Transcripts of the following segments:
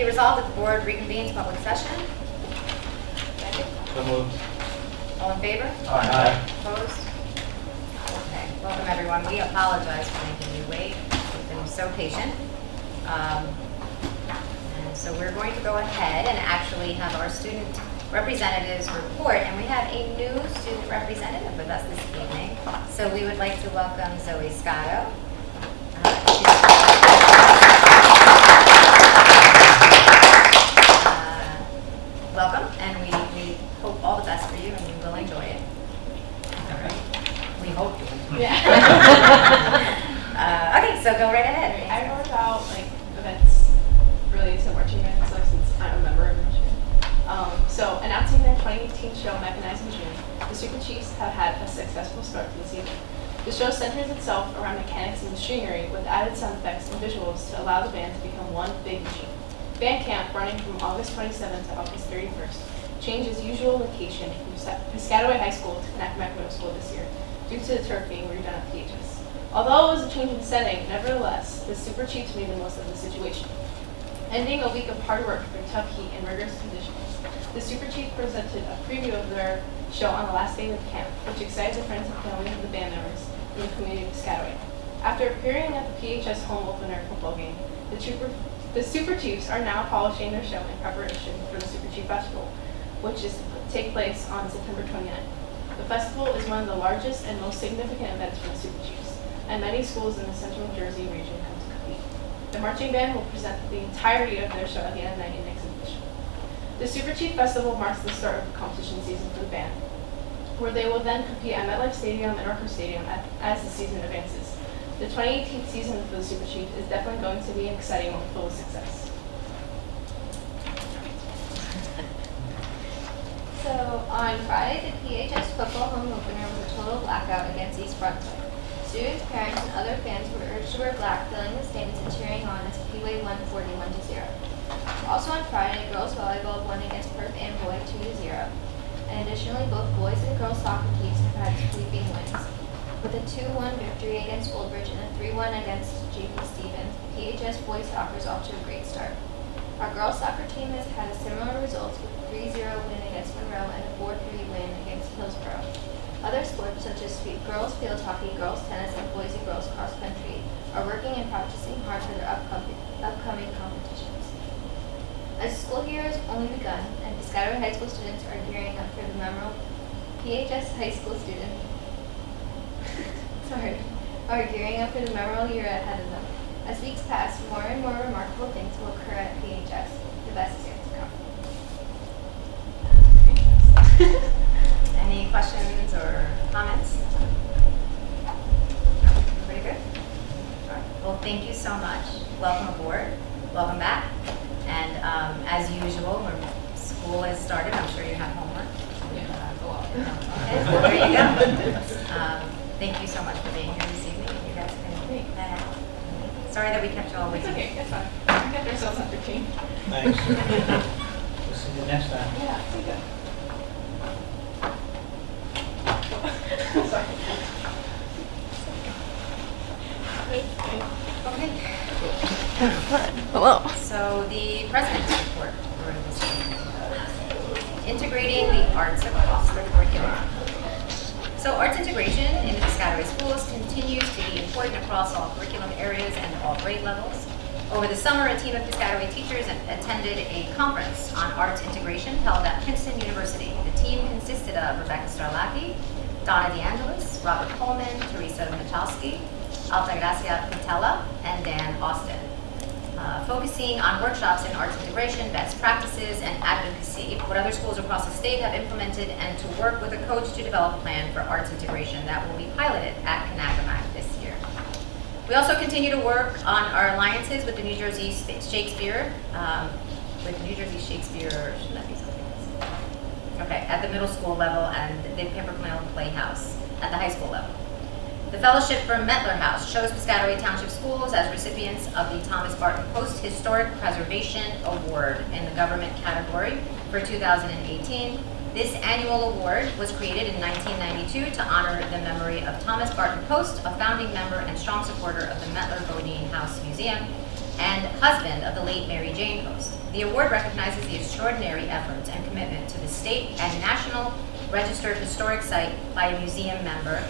be resolved that the board reconvenes public session. Second. So moved. All in favor? Aye. Opposed? Okay, welcome everyone. We apologize for making you wait. You've been so patient. And so we're going to go ahead and actually have our student representatives report, and we have a new student representative with us this evening. So we would like to welcome Zoe Scotto. Welcome, and we hope all the best for you, and you will enjoy it. All right. We hope you will. Yeah. Okay, so go right ahead. I wrote about events related to marching band and stuff since I'm a member of Michigan. So announcing their 2018 show Mechanized in June, the Super Chiefs have had a successful start to the season. The show centers itself around mechanics and machinery with added sound effects and visuals to allow the band to become one big machine. Band camp, running from August 27th to August 31st, changed its usual location from Piscataway High School to Connecticut Middle School this year, due to the turf being redone at PHS. Although it was a change in setting, nevertheless, the Super Chiefs made the most of the situation. Ending a week of hard work through tough heat and rigorous conditions, the Super Chiefs presented a preview of their show on the last day of camp, which excited the friends and family of the band members in the community of Piscataway. After appearing at the PHS home opener football game, the Super Chiefs are now polishing their show in preparation for the Super Chief Festival, which is to take place on September 29th. The festival is one of the largest and most significant events for the Super Chiefs, and many schools in the Central Jersey region come to compete. The marching band will present the entirety of their show at the end of the night in exhibition. The Super Chief Festival marks the start of the competition season for the band, where they will then compete at MetLife Stadium and Orca Stadium as the season advances. The 2018 season for the Super Chiefs is definitely going to be an exciting one full of success. So on Friday, the PHS football home opener was a total blackout against East Brunswick. Students, parents, and other fans were urged to wear black, filling the stands and cheering on as P-Way won 41-0. Also on Friday, girls volleyball won against Perth Amboy 2-0. And additionally, both boys and girls soccer teams have had sweeping wins. With a 2-1 victory against Oldbridge and a 3-1 against JP Stevens, PHS boys soccer is off to a great start. Our girls soccer team has had a similar results with a 3-0 win against Monroe and a 4-3 win against Hillsborough. Other sports such as girls field hockey, girls tennis, and boys and girls cross country are working and practicing hard for their upcoming competitions. As the school year has only begun, and Piscataway High School students are gearing up for the memorable PHS High School student are gearing up for the memorable year ahead of them. As weeks pass, more and more remarkable things will occur at PHS. The best is yet to come. Any questions or comments? No? Pretty good? All right. Well, thank you so much. Welcome aboard. Welcome back. And as usual, when school has started, I'm sure you have homework. Okay, well, there you go. Thank you so much for being here this evening. You guys can make that out. Sorry that we kept you all It's waiting. okay, it's fine. We kept ourselves entertained. Thanks. We'll see you next time. Yeah, see good. Sorry. Okay. Hello. So the president's report for this evening. Integrating the arts across the curriculum. So arts integration in the Piscataway schools continues to be important across all curriculum areas and all grade levels. Over the summer, a team of Piscataway teachers attended a conference on arts integration held at Princeton University. The team consisted of Rebecca Starlacki, Donna DeAngelis, Robert Coleman, Teresa Michalski, Altagracia Pitella, and Dan Austin. Focusing on workshops in arts integration, best practices, and advocacy, what other schools across the state have implemented, and to work with a coach to develop a plan for arts integration that will be piloted at Kanagamak this year. We also continue to work on our alliances with the New Jersey Shakespeare, shouldn't that be something else? Okay, at the middle school level and the Peppermill Playhouse at the high school level. The Fellowship from Mettler House shows Piscataway Township Schools as recipients of the Thomas Barton Post Historic Preservation Award in the government category for 2018. This annual award was created in 1992 to honor the memory of Thomas Barton Post, a founding member and strong supporter of the Mettler Bodine House Museum, and husband of the late Mary Jane Post. The award recognizes the extraordinary efforts and commitment to the state and national registered historic site by a museum member,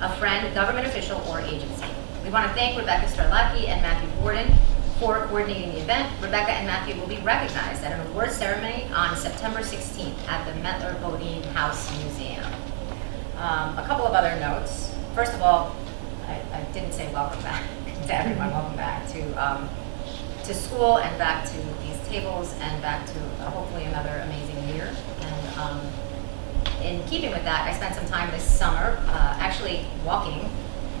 a friend, government official, or agency. We want to thank Rebecca Starlacki and Matthew Borden for coordinating the event. Rebecca and Matthew will be recognized at an award ceremony on September 16th at the Mettler Bodine House Museum. A couple of other notes. First of all, I didn't say welcome back to everyone. Welcome back to school and back to these tables and back to hopefully another amazing year. And in keeping with that, I spent some time this summer actually walking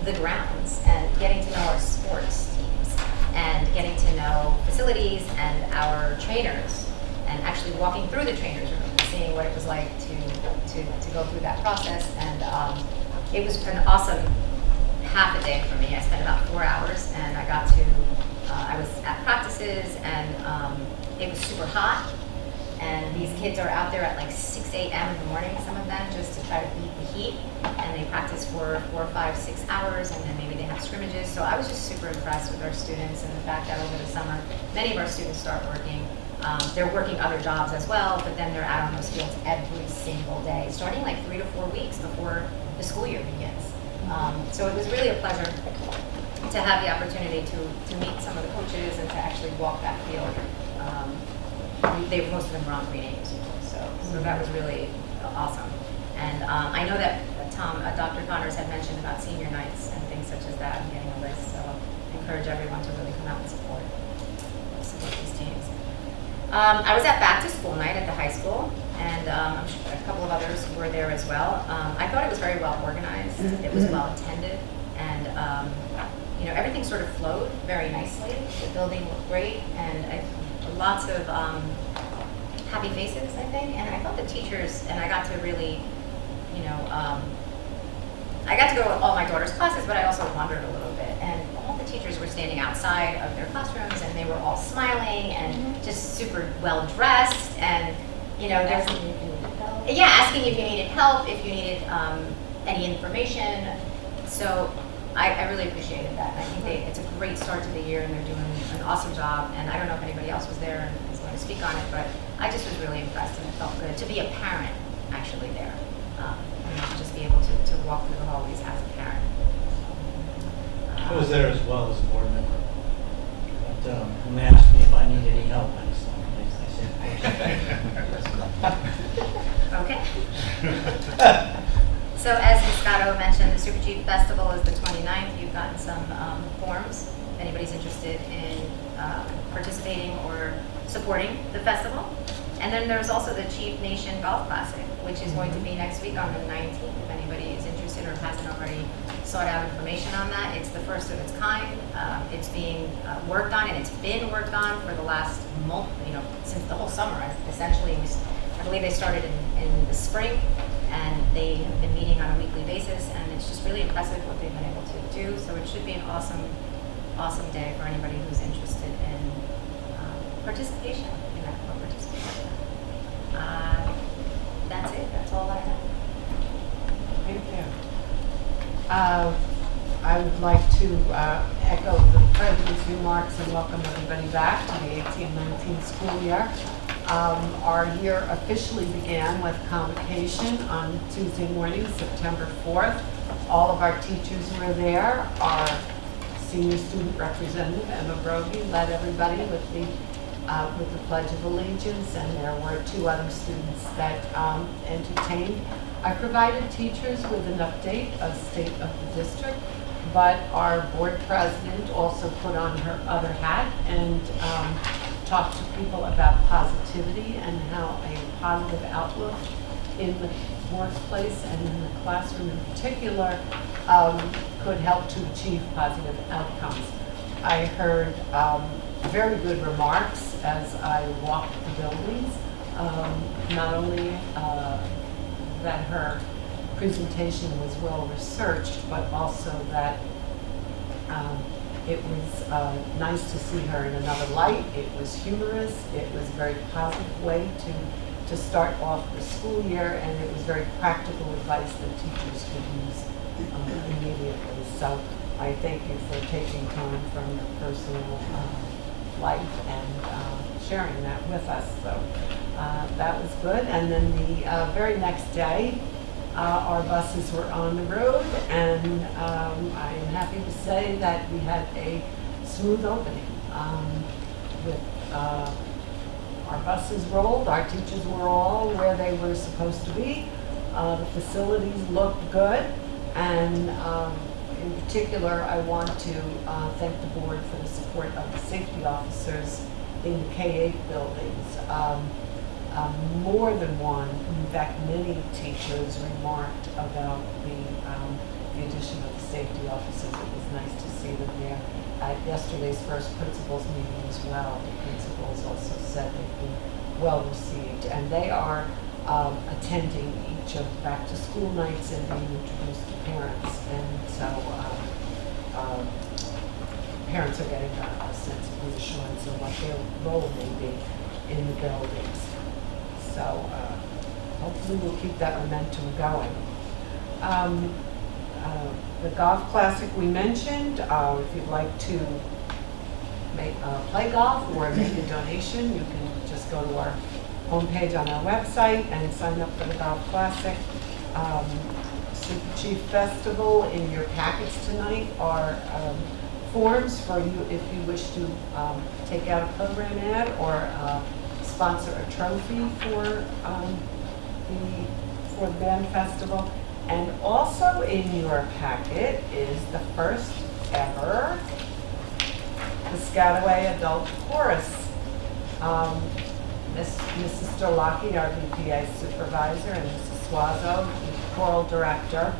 the grounds and getting to know our sports teams and getting to know facilities and our trainers and actually walking through the trainers room and seeing what it was like to go through that process. And it was an awesome half a day for me. I spent about 4 hours and I got to, I was at practices and it was super hot. And these kids are out there at like 6 a.m. in the morning, some of them, just to try to beat the heat. And they practice for 4, 5, 6 hours, and then maybe they have scrimmages. So I was just super impressed with our students and the fact that over the summer, many of our students start working. They're working other jobs as well, but then they're out on those fields every single day, starting like 3 to 4 weeks before the school year begins. So it was really a pleasure to have the opportunity to meet some of the coaches and to actually walk that field. Most of them were on green A's, so that was really awesome. And I know that Dr. Connors had mentioned about senior nights and things such as that and getting a list, so I encourage everyone to really come out and support these teams. I was at back to school night at the high school, and I'm sure a couple of others were there as well. I thought it was very well organized, it was well attended, and everything sort of flowed very nicely. The building looked great, and lots of happy faces, I think, and I thought the teachers, and I got to really, I got to go to all my daughter's classes, but I also wandered a little bit, and all the teachers were standing outside of their classrooms, and they were all smiling and just super well dressed, and there's asking if you needed help, if you needed any information. So I really appreciated that. I think it's a great start to the year, and they're doing an awesome job. And I don't know if anybody else was there and is going to speak on it, but I just was really impressed, and it felt good to be a parent actually there, just be able to walk through the hallways as a parent. I was there as well as a board member. But when they asked me if I needed any help, I said, Okay. So as Ms. Scotto mentioned, the Super Chief Festival is the 29th. You've gotten some forms if anybody's interested in participating or supporting the festival. And then there's also the Chief Nation Golf Classic, which is going to be next week on the 19th. If anybody is interested or hasn't already sought out information on that, it's the first of its kind. It's being worked on, and it's been worked on for the last month, since the whole summer. Essentially, I believe they started in the spring, and they have been meeting on a weekly basis, and it's just really impressive what they've been able to do. So it should be an awesome, awesome day for anybody who's interested in participation in that. That's it. That's all I have. Thank you. I would like to echo the President's remarks and welcome everybody back to the 18-19 school year. Our year officially began with convocation on Tuesday morning, September 4th. All of our teachers were there. Our senior student representative, Emma Brogy, led everybody with the Pledge of Allegiance, and there were 2 other students that entertained. I provided teachers with an update of state of the district, but our board president also put on her other hat and talked to people about positivity and how a positive outlook in the workplace and in the classroom in particular could help to achieve positive outcomes. I heard very good remarks as I walked the buildings, not only that her presentation was well researched, but also that it was nice to see her in another light. It was humorous. It was a very positive way to start off the school year, and it was very practical advice that teachers could use immediately. So I thank you for taking time from your personal life and sharing that with us. So that was good. And then the very next day, our buses were on the road, and I am happy to say that we had a smooth opening. With our buses rolled, our teachers were all where they were supposed to be. The facilities looked good, and in particular, I want to thank the board for the support of the safety officers in the K-8 buildings. More than one, in fact, many teachers remarked about the addition of the safety officers. It was nice to see them there. At yesterday's first principals meeting as well, the principals also said they've been well received, and they are attending each of back-to-school nights and being introduced to parents, and so parents are getting a sense of reassurance of what their role may be in the buildings. So hopefully we'll keep that momentum going. The golf classic we mentioned, if you'd like to play golf or make a donation, you can just go to our homepage on our website and sign up for the golf classic. Super Chief Festival, in your packets tonight are forms for you if you wish to take out a program ad or sponsor a trophy for the band festival. And also in your packet is the first ever Piscataway Adult Chorus. Mrs. Storlaki, our BPA supervisor, and Mrs. Suazo, the choral director,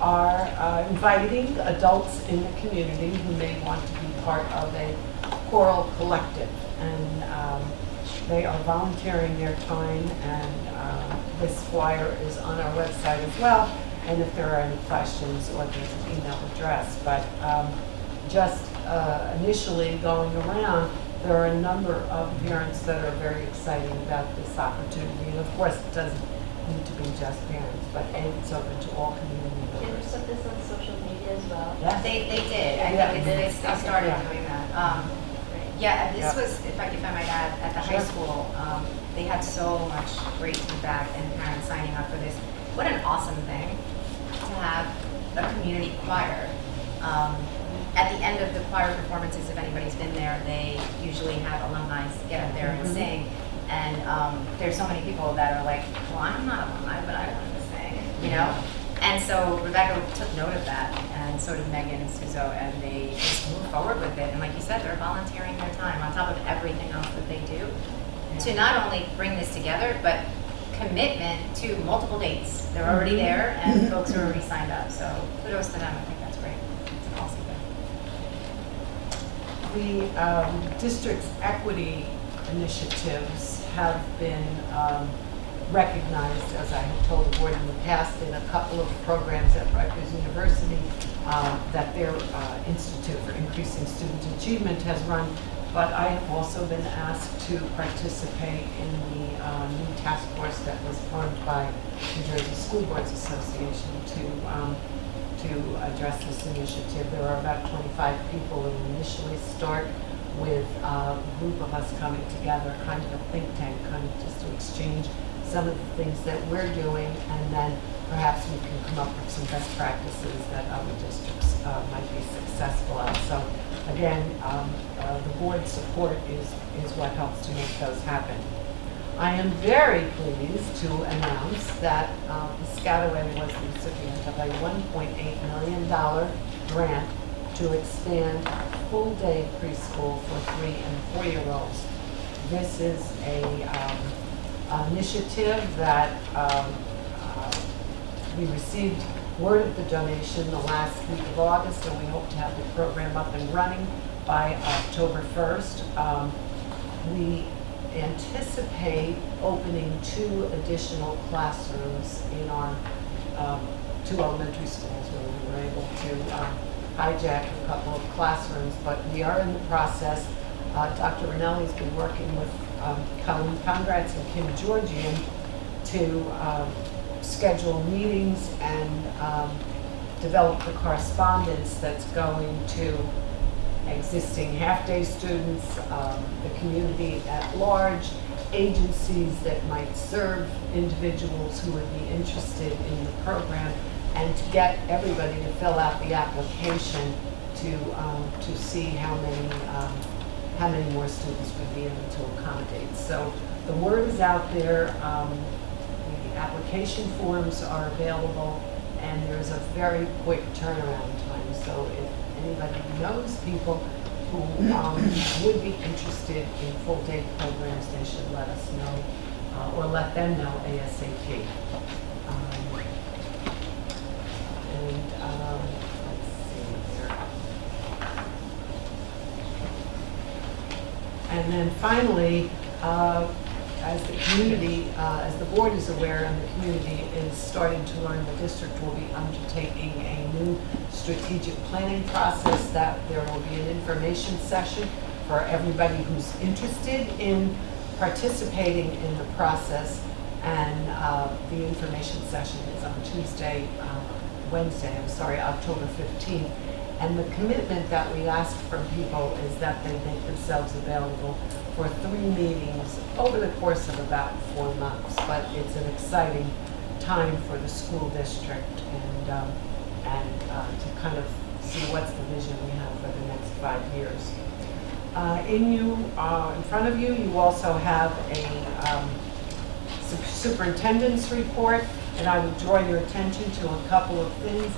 are inviting adults in the community who may want to be part of a choral collective. And they are volunteering their time, and this flyer is on our website as well. And if there are any questions, or there's an email address. But just initially going around, there are a number of parents that are very excited about this opportunity. And of course, it doesn't need to be just parents, but it's open to all community Can you members. put this on social media as well? Yes. They did, I Yeah. think they started Yeah. doing that. Great. Yeah, and this Yeah. was, if I might add, at the high Sure. school, they had so much great feedback and parents signing up for this. What an awesome thing to have a community choir. At the end of the choir performances, if anybody's been there, they usually have alumni get up there and Mhm. sing. And there's so many people that are like, well, I'm not alumni, but I want to sing, you know? And so Rebecca took note of that, and so did Megan and Suzo, and they just moved forward with it. And like you said, they're volunteering their time on top of everything else that they do to not only bring this together, but commitment to multiple dates. They're already there, and folks are already signed up. So kudos to them. I think that's great. It's an awesome thing. The district's equity initiatives have been recognized, as I have told the board in the past, in a couple of programs at Rutgers University that their Institute for Increasing Student Achievement has run. But I have also been asked to participate in the new task force that was formed by New Jersey School Boards Association to address this initiative. There are about 25 people who initially start with a group of us coming together, kind of a think tank, kind of just to exchange some of the things that we're doing, and then perhaps we can come up with some best practices that other districts might be successful at. So again, the board's support is what helps to make those happen. I am very pleased to announce that Piscataway was the recipient of a $1.8 million grant to expand full-day preschool for 3 and 4-year-olds. This is an initiative that we received word of the donation the last week of August, and we hope to have the program up and running by October 1st. We anticipate opening 2 additional classrooms in our 2 elementary schools where we were able to hijack a couple of classrooms, but we are in the process. Dr. Ranelli's been working with Colleen Congrads and Kim Georgian to schedule meetings and develop the correspondence that's going to existing half-day students, the community at large, agencies that might serve individuals who would be interested in the program, and to get everybody to fill out the application to see how many more students would be able to accommodate. So the word is out there. The application forms are available, and there's a very quick turnaround time. So if anybody knows people who would be interested in full-day programs, they should let us know, or let them know ASAP. Let's see here. And then finally, as the community, as the board is aware and the community is starting to learn, the district will be undertaking a new strategic planning process, that there will be an information session for everybody who's interested in participating in the process. And the information session is on October 15th. And the commitment that we ask from people is that they make themselves available for 3 meetings over the course of about 4 months. But it's an exciting time for the school district, and to kind of see what's the vision we have for the next 5 years. In front of you, you also have a superintendent's report, and I would draw your attention to a couple of things.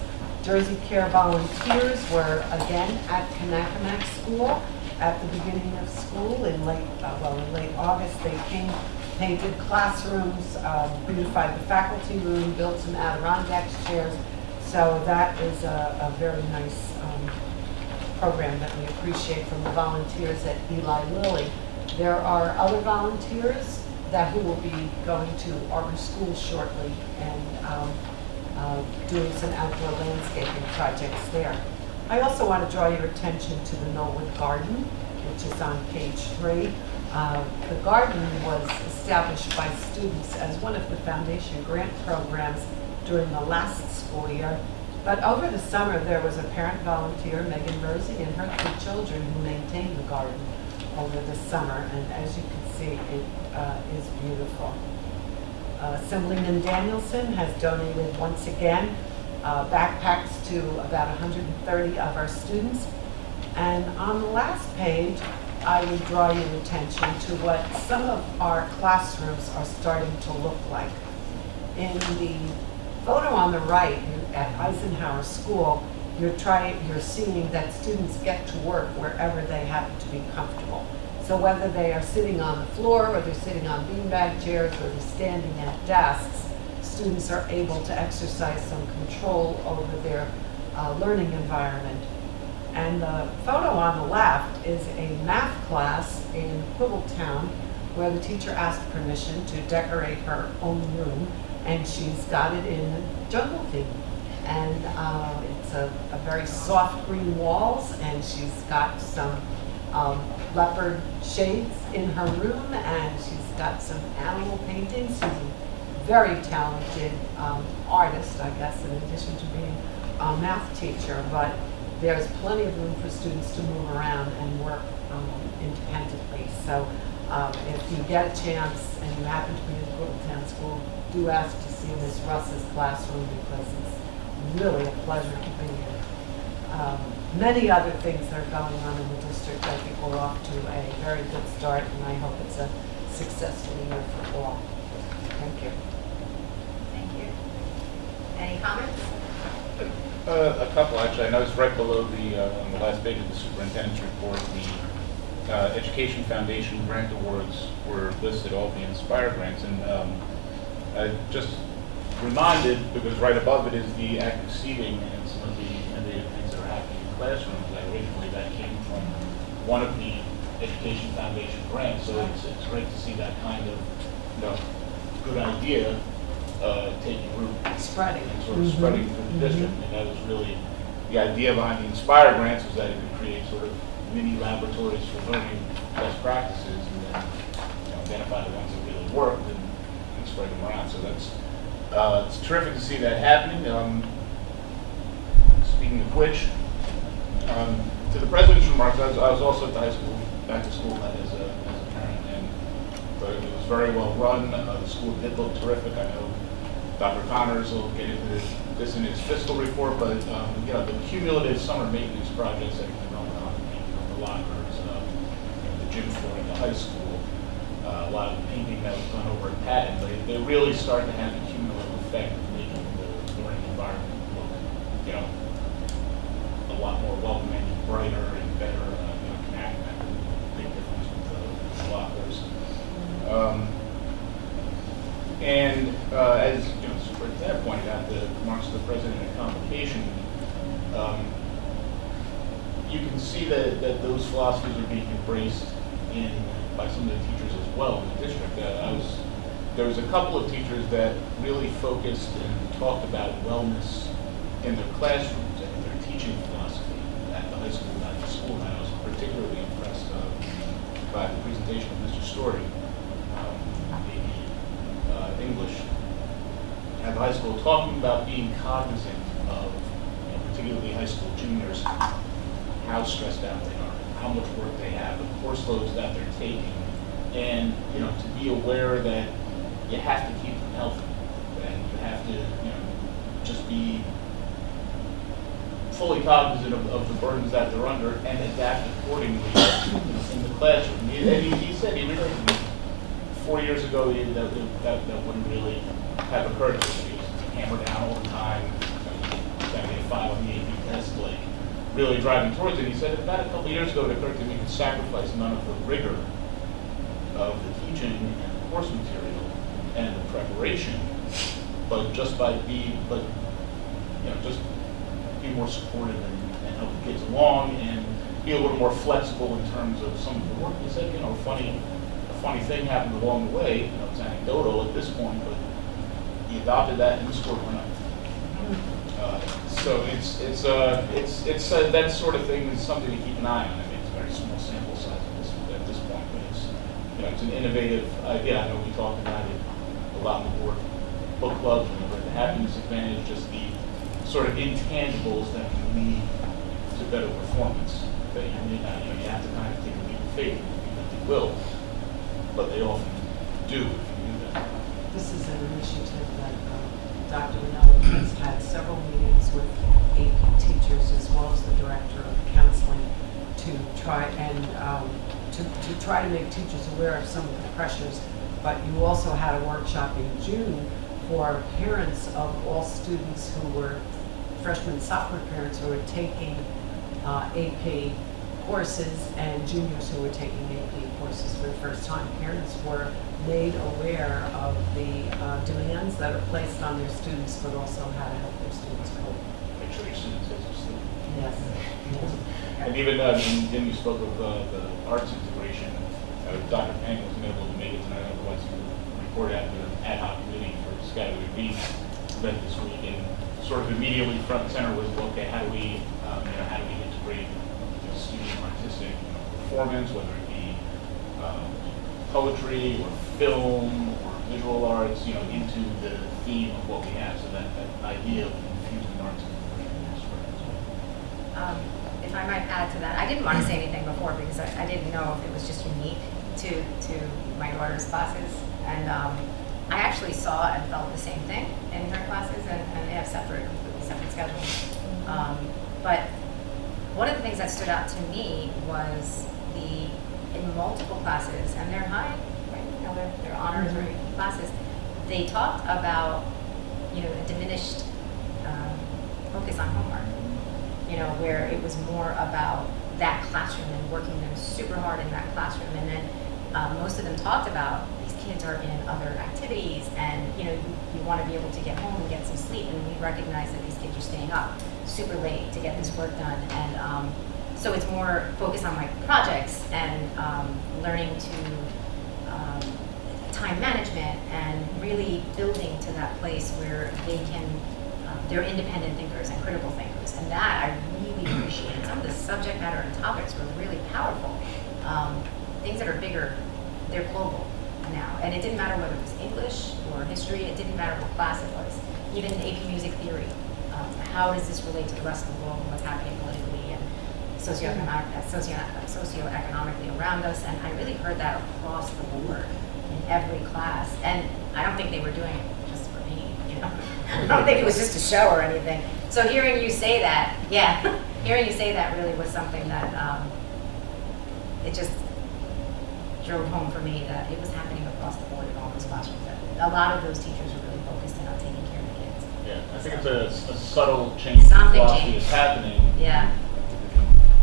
Jersey Care volunteers were again at Kanakamak School at the beginning of school in late August. They came, painted classrooms, beautified the faculty room, built some Adirondack chairs. So that is a very nice program that we appreciate from the volunteers at Eli Lilly. There are other volunteers who will be going to Arbor School shortly and doing some outdoor landscaping projects there. I also want to draw your attention to the Knollwood Garden, which is on page 3. The garden was established by students as one of the foundation grant programs during the last school year. But over the summer, there was a parent volunteer, Megan Rosie, and her 3 children who maintained the garden over the summer. And as you can see, it is beautiful. Assemblyman Danielson has donated once again backpacks to about 130 of our students. And on the last page, I would draw your attention to what some of our classrooms are starting to look like. In the photo on the right at Eisenhower School, you're seeing that students get to work wherever they happen to be comfortable. So whether they are sitting on the floor, or they're sitting on beanbag chairs, or they're standing at desks, students are able to exercise some control over their learning environment. And the photo on the left is a math class in Quibbletown, where the teacher asked permission to decorate her own room, and she's got it in jungle theme. And it's a very soft green walls, and she's got some leopard shades in her room, and she's got some animal paintings. She's a very talented artist, I guess, in addition to being a math teacher. But there's plenty of room for students to move around and work independently. So if you get a chance and you happen to be in Quibbletown School, do ask to see Ms. Russ's classroom, because it's really a pleasure to be here. Many other things that are going on in the district. I think we're off to a very good start, and I hope it's a successful year for all. Thank you. Thank you. Any comments? A couple, actually. I noticed right below on the last page of the superintendent's report, the Education Foundation grant awards were listed, all the Inspire grants, and I just reminded, because right above it is the active seating and some of the innovative things that are happening in classrooms. Originally, that came from one of the Education Foundation grants, so it's great to see that kind of good idea taking root. Spreading. And sort of spreading through the district. And that was really the idea behind the Inspire grants, was that it could create sort of mini laboratories for learning best practices, and then identify the ones that really worked and spread them around. So that's it's terrific to see that happening. Speaking of which, to the president's remarks, I was also at the high school, back to school as a parent, and but it was very well run. The school did look terrific. I know Dr. Connors will get into this in his fiscal report, but you know, the cumulative summer maintenance projects that have been going on, the lockers, the gym floor at the high school, a lot of the painting that was done over at Patton, they really start to have a cumulative effect of making the learning environment look, you know, a lot more welcoming, brighter, and better. You know, Connect made a big difference with the lockers. And as you know, Superintendent pointed out, the remarks of the president and convocation, you can see that those philosophies are being embraced by some of the teachers as well in the district. There was a couple of teachers that really focused and talked about wellness in their classrooms and their teaching philosophy at the high school and at the school. And I was particularly impressed by the presentation of Mr. Story, the English at the high school, talking about being cognizant of, you know, particularly high school juniors, how stressed out they are, how much work they have, the course loads that they're taking, and you know, to be aware that you have to keep them healthy, and you have to, you know, just be fully cognizant of the burdens that they're under and adapt accordingly in the classroom. And he said he really, 4 years ago, that wouldn't really have occurred to him. He used to hammer down all the time, trying to get a 5 on the AP test, like really driving towards it. He said about a couple of years ago, it occurred to him he could sacrifice none of the rigor of the teaching and the course material and the preparation, but just just be more supportive and help the kids along and be a little more flexible in terms of some of the work. He said, you know, a funny thing happened along the way. You know, it's anecdotal at this point, but he adopted that and the score went up. So it's that sort of thing is something to keep an eye on. I mean, it's a very small sample size at this point, but it's, you know, it's an innovative idea. I know we talked about it a lot in the board book clubs and the happiness advantage, just the sort of intangibles that can lead to better performance. That you may not, you know, you have to kind of take a leap of faith that they will, but they often do if you do that. This is an initiative that Dr. Manello has had several meetings with AP teachers as well as the director of counseling to try and to try to make teachers aware of some of the pressures. But you also had a workshop in June for parents of all students who were freshman, sophomore parents who were taking AP courses and juniors who were taking AP courses for the first time. Parents were made aware of the demands that are placed on their students, but also how to help their students cope. Make sure your students is a student. Yes. And even then you spoke of the arts integration. Dr. Pang wasn't able to make it tonight, otherwise he would report out to the ad hoc committee for Piscataway Read event this week, and sort of immediately front and center was, okay, how do we integrate student artistic performance, whether it be poetry or film or visual arts, you know, into the theme of what we have. So that idea of infusing arts and is If I might add to that, I didn't want to say anything before because I didn't know if it was just unique to my daughter's classes, and I actually saw and felt the same thing in her classes, and they have separate schedules. But one of the things that stood out to me was in multiple classes, and they're high, right? You know, they're honors or AP classes. They talked about, you know, a diminished focus on homework. You know, where it was more about that classroom and working them super hard in that classroom, and then most of them talked about these kids are in other activities, and you know, you want to be able to get home and get some sleep, and we recognize that these kids are staying up super late to get this work done, and so it's more focused on like projects and learning to time management and really building to that place where they can they're independent thinkers and critical thinkers, and that I really appreciate. Some of the subject matter and topics were really powerful. Things that are bigger, they're global now, and it didn't matter whether it was English or history. It didn't matter what class it was. Even AP music theory. How does this relate to the rest of the world and what's happening politically? And socioeconomically around us, and I really heard that across the board in every class. And I don't think they were doing it just for me, you know. I don't think it was just a show or anything. So hearing you say that, yeah, hearing you say that really was something that it just drove home for me that it was happening across the board in all those classrooms. That a lot of those teachers were really focused in on taking care of the kids. Yeah, I think it's a subtle change in Something philosophy changed. is happening. Yeah.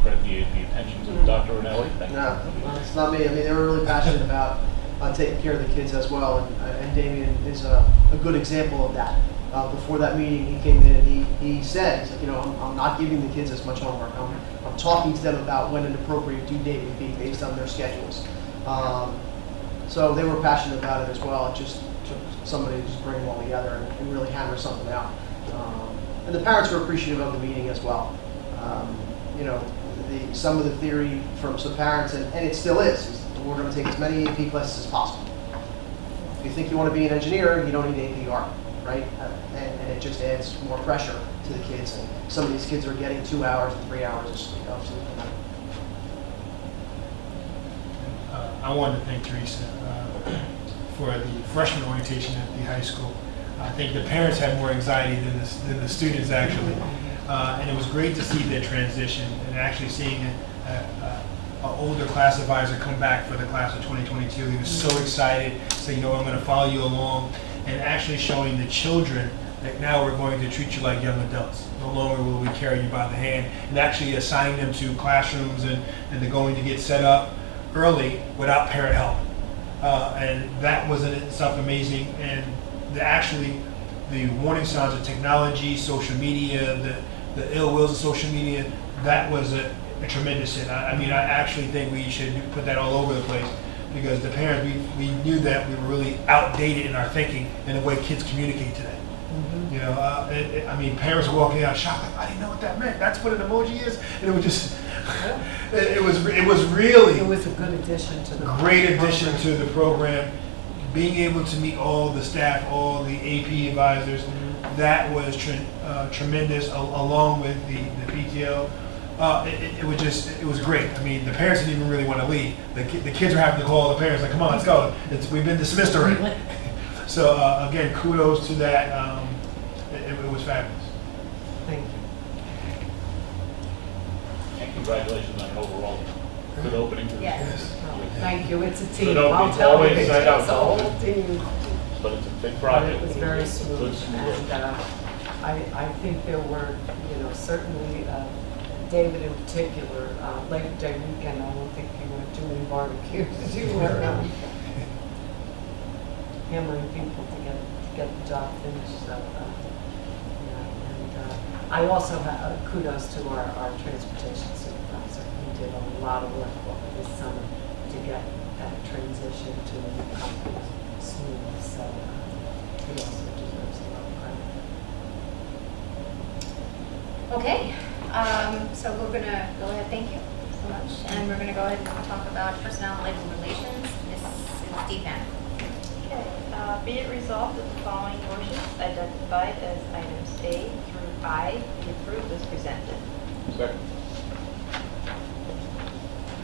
Credit the attention to Dr. Rinelli. Thank you. No, it's not me. I mean, they were really passionate about taking care of the kids as well, and Damien is a good example of that. Before that meeting, he came in and he said, he's like, you know, I'm not giving the kids as much homework. I'm talking to them about when an appropriate due date would be based on their schedules. So they were passionate about it as well. It just took somebody to just bring them all together and really hammer something out. And the parents were appreciative of the meeting as well. You know, some of the theory from some parents, and it still is we're going to take as many AP classes as possible. If you think you want to be an engineer, you don't need AP art, right? And it just adds more pressure to the kids. And some of these kids are getting 2 hours and 3 hours of sleep. Absolutely not. I wanted to thank Teresa for the freshman orientation at the high school. I think the parents had more anxiety than the students actually. And it was great to see their transition and actually seeing an older class advisor come back for the class of 2022. He was so excited, saying, you know, I'm going to follow you along, and actually showing the children that now we're going to treat you like young adults. No longer will we carry you by the hand, and actually assigning them to classrooms, and they're going to get set up early without parent help. And that was in itself amazing. And the warning signs of technology, social media, the ill wills of social media, that was a tremendous hit. I mean, I actually think we should put that all over the place, because the parents, we knew that we were really outdated in our thinking and the way kids communicate today. You know, I mean, parents were walking out shocked, like, I didn't know what that meant. That's what an emoji is? And it was just, it was really It was a good addition to the great addition program. to the program. Being able to meet all the staff, all the AP advisors, that was tremendous, along with the PTO. It was great. I mean, the parents didn't even really want to leave. The kids were having to call the parents, like, come on, let's go. We've been dismissed already. So again, kudos to that. It was fabulous. Thank you. And congratulations on an overall good opening. Yes. Thank you. It's a team. Good I'll opening, tell you. always side out. It's a whole team. But it's a big But project. it was very Good, smooth, smooth. and I think there were, you know, certainly David in particular, Labor Day weekend, I don't think you were doing barbecues, you were hammering people to get the job finished, so, yeah, and I also have kudos to our transportation supervisor, he did a lot of work over this summer to get that transition to the new company smooth, so he also deserves a lot of credit. Okay, so we're gonna go ahead, thank you so much, and we're gonna go ahead and talk about personnel and labor relations. Mrs. Deepan. Okay, be it resolved that the following motions identified as items A through I be approved as presented. Second.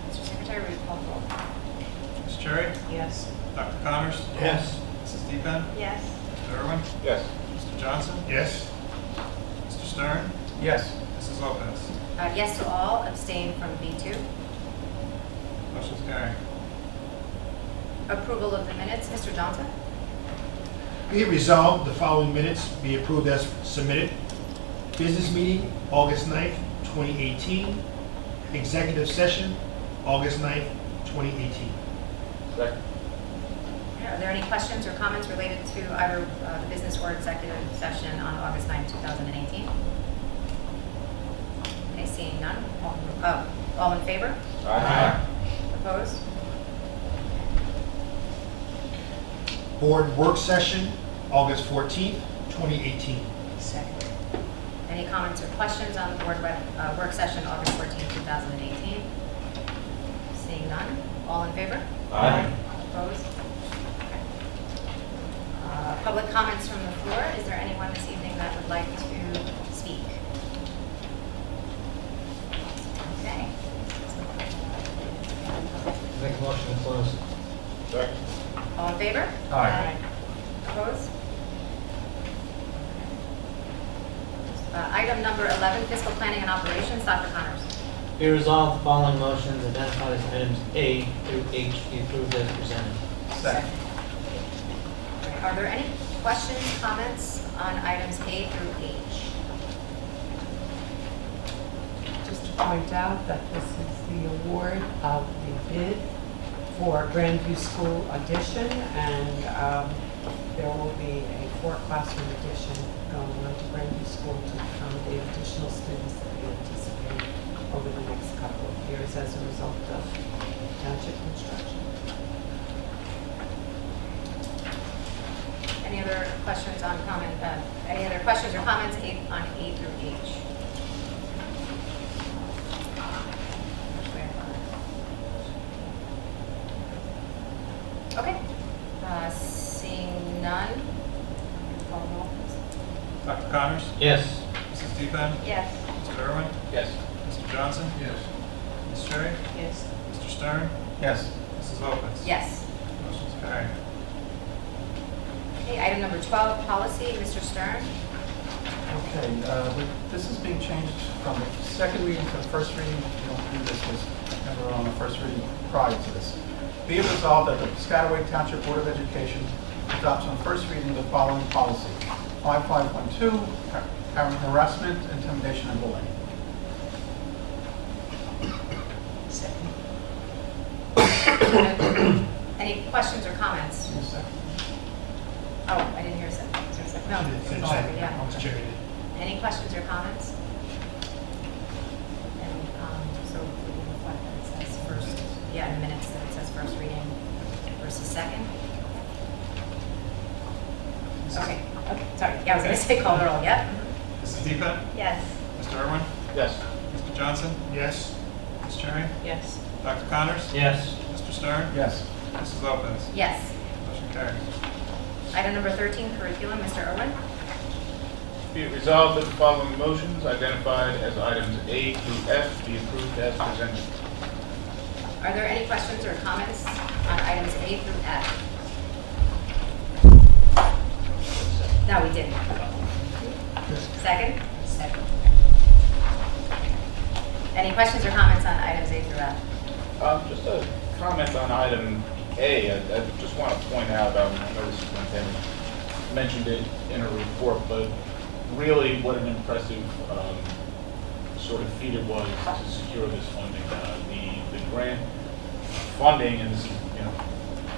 Mr. Secretary, will you call the roll? Ms. Cherry? Yes. Dr. Connors? Yes. Mrs. Deepan? Yes. Mr. Irwin? Yes. Mr. Johnson? Yes. Mr. Stern? Yes. Mrs. Lopez? Yes to all, abstain from B2. Motion's carried. Approval of the minutes, Mr. Johnson. Be it resolved, the following minutes be approved as submitted. Business meeting, August 9th, 2018. Executive session, August 9th, 2018. Second. Are there any questions or comments related to either the business or executive session on August 9th, 2018? Okay, seeing none. All in favor? Aye. Opposed? Board work session, August 14th, 2018. Second. Any comments or questions on the board work session, August 14th, 2018? Seeing none. All in favor? Aye. Opposed? Public comments from the floor. Is there anyone this evening that would like to speak? Okay. in favor? Aye. Opposed? Item number 11, fiscal planning and operations, Dr. Connors. Be resolved, the following motions identified as items A through H be approved as presented. Second. Are there any questions, comments on items A through H? Just to point out that this is the award of the bid for Grandview School addition, and there will be a 4-classroom addition going on to Grandview School to accommodate additional students that we anticipate over the next couple of years as a result of township construction. Any other questions on comment, any other questions or comments on A through H? Okay, seeing none, call the roll, please. Dr. Connors? Yes. Mrs. Deepan? Yes. Mr. Irwin? Yes. Mr. Johnson? Yes. Ms. Cherry? Yes. Mr. Stern? Yes. Mrs. Lopez? Yes. Motion's carried. Okay, item number 12, policy, Mr. Stern. Okay, this is being changed from the second reading to the first reading. We don't do this was never on the first reading prior to this. Be it resolved that the Piscataway Township Board of Education adopts on first reading the following policy: 5512, parent harassment, intimidation, and bullying. Any questions or comments? Give me a second. Oh, I didn't hear a second. Is there a second? No. She did, Oh, second. yeah. Ms. Cherry did. Any questions or comments? And so we can reflect that it says first, yeah, in minutes that it says first reading versus second. Okay, sorry, yeah, I was gonna say call the roll, yep. Mrs. Deepan? Yes. Mr. Irwin? Yes. Mr. Johnson? Yes. Ms. Cherry? Yes. Dr. Connors? Yes. Mr. Stern? Yes. Mrs. Lopez? Yes. Motion carries. Item number 13, curriculum, Mr. Irwin. Be it resolved that the following motions identified as items A through F be approved as presented. Are there any questions or comments on items A through F? No, we didn't. Second? Second. Any questions or comments on items A through F? Just a comment on item A. I just want to point out, I know the superintendent mentioned it in a report, but really what an impressive sort of feat it was to secure this funding. The grant funding, and this is,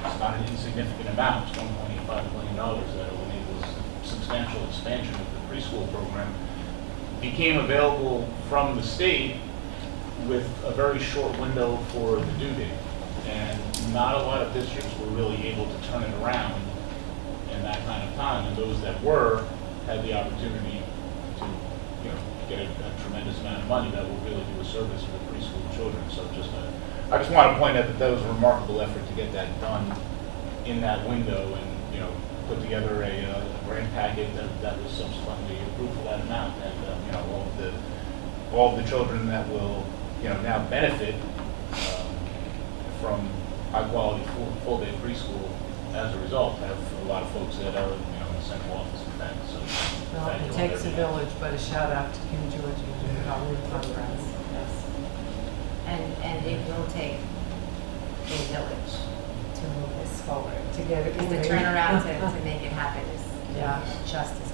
it's not an insignificant amount, it's $1.85 million that will enable substantial expansion of the preschool program, became available from the state with a very short window for the due date. And not a lot of districts were really able to turn it around in that kind of time. And those that were had the opportunity to, get a tremendous amount of money that will really do a service for the preschool children. So I just want to point out that was a remarkable effort to get that done in that window, and put together a grant packet that was subsequently approved for that amount. And all of the children that will now benefit from high-quality full-day preschool as a result have a lot of folks that are in the central office with that. So Well, thank you it on takes a their behalf. village, but a shout out to Kim Georgie and Colin Conrad. Yes. And it will take a village to move this forward. To get it Because the moving. turnaround to make it happen is Yeah. just as